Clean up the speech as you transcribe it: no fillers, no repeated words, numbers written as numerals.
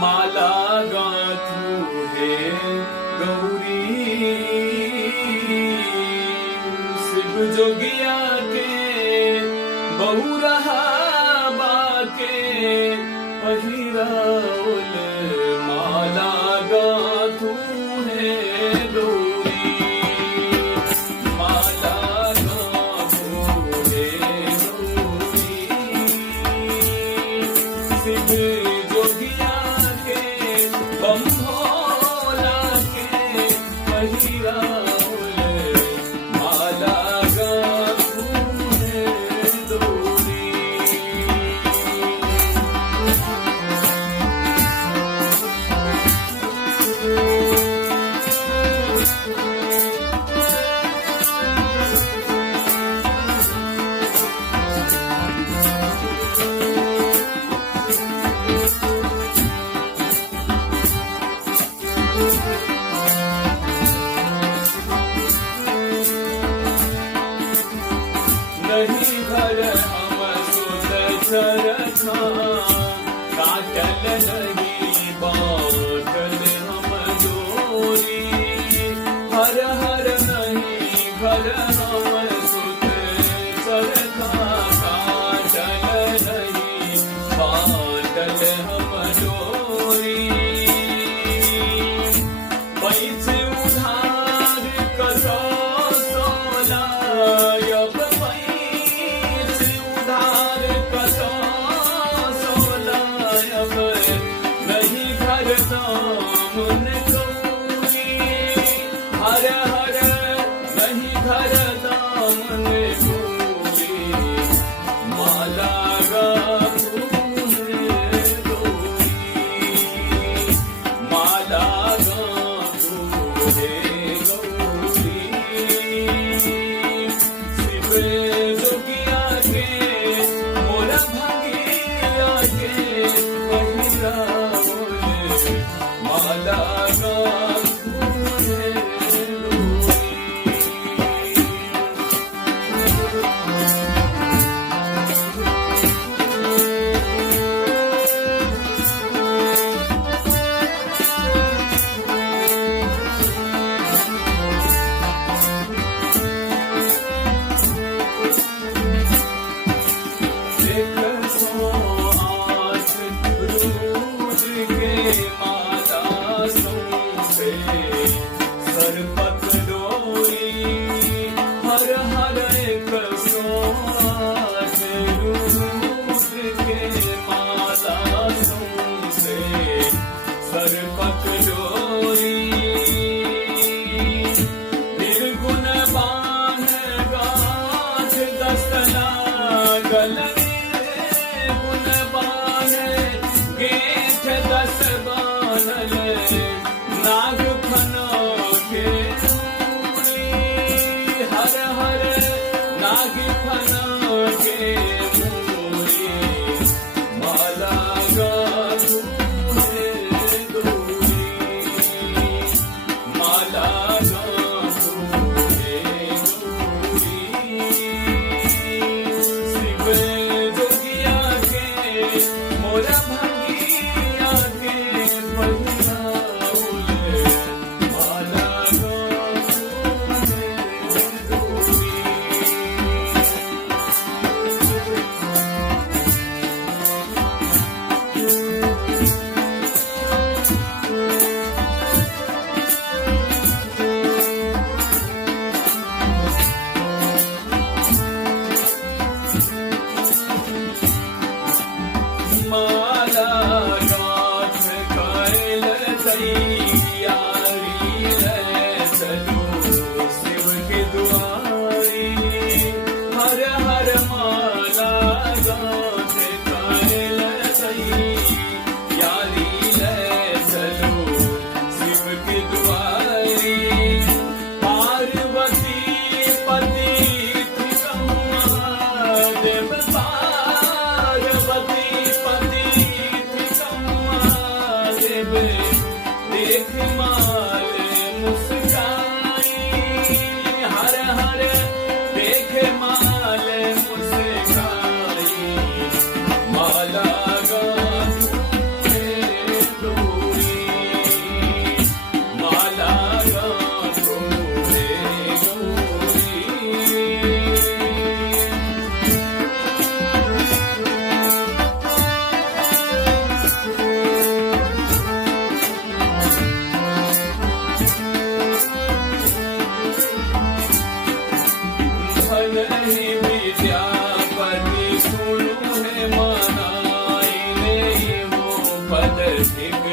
माला गाथू हे गौरी शिव जोगिया के बहुरहा बाके पहिराउल माला गाथू हे गौरी माला गाथू हे गौरी शिव जोगिया के बम्भोला के पहिराउल माला गाथू हे गौरी नहीं घर हम सुत चरखा काटल नहीं बाटल हम डोरी हर हर नहीं घर हम सुत चरखा काटल नहीं बाटल हम डोरी पैसे उधार कसो सोना अब पैसे उधार कसो सोना अब नहीं घर दामन गौरी हर हर नहीं घर दामन गौरी माला गाथू हे गौरी माला गाथू हे गौरी शिव जोगिया के मोर भागिया के पहिराउल माला गाथू हे गौरी एक सौ आठ रूज के माता सौंसे सरपत डोरी हर हर एक सौ आठ रूज के माता सौंसे सरपत डोरी निर्गुण बाण गाछ दसला गल गुण बाण गेठ दस बानल नाग फना के मूली हर हर नाग फना के मूली माला गाथू हे गौरी माला गाथू हे गौरी शिव जोगिया के मोर भागिया के पहिराउल माला गाथू हे गौरी माला गाथ कैल तैयारी ले चलो शिव के दुआरी हर हर माला गाथ कैल तैयारी ले चलो शिव के दुआरी पार्वती पति देव पार्वती पति एक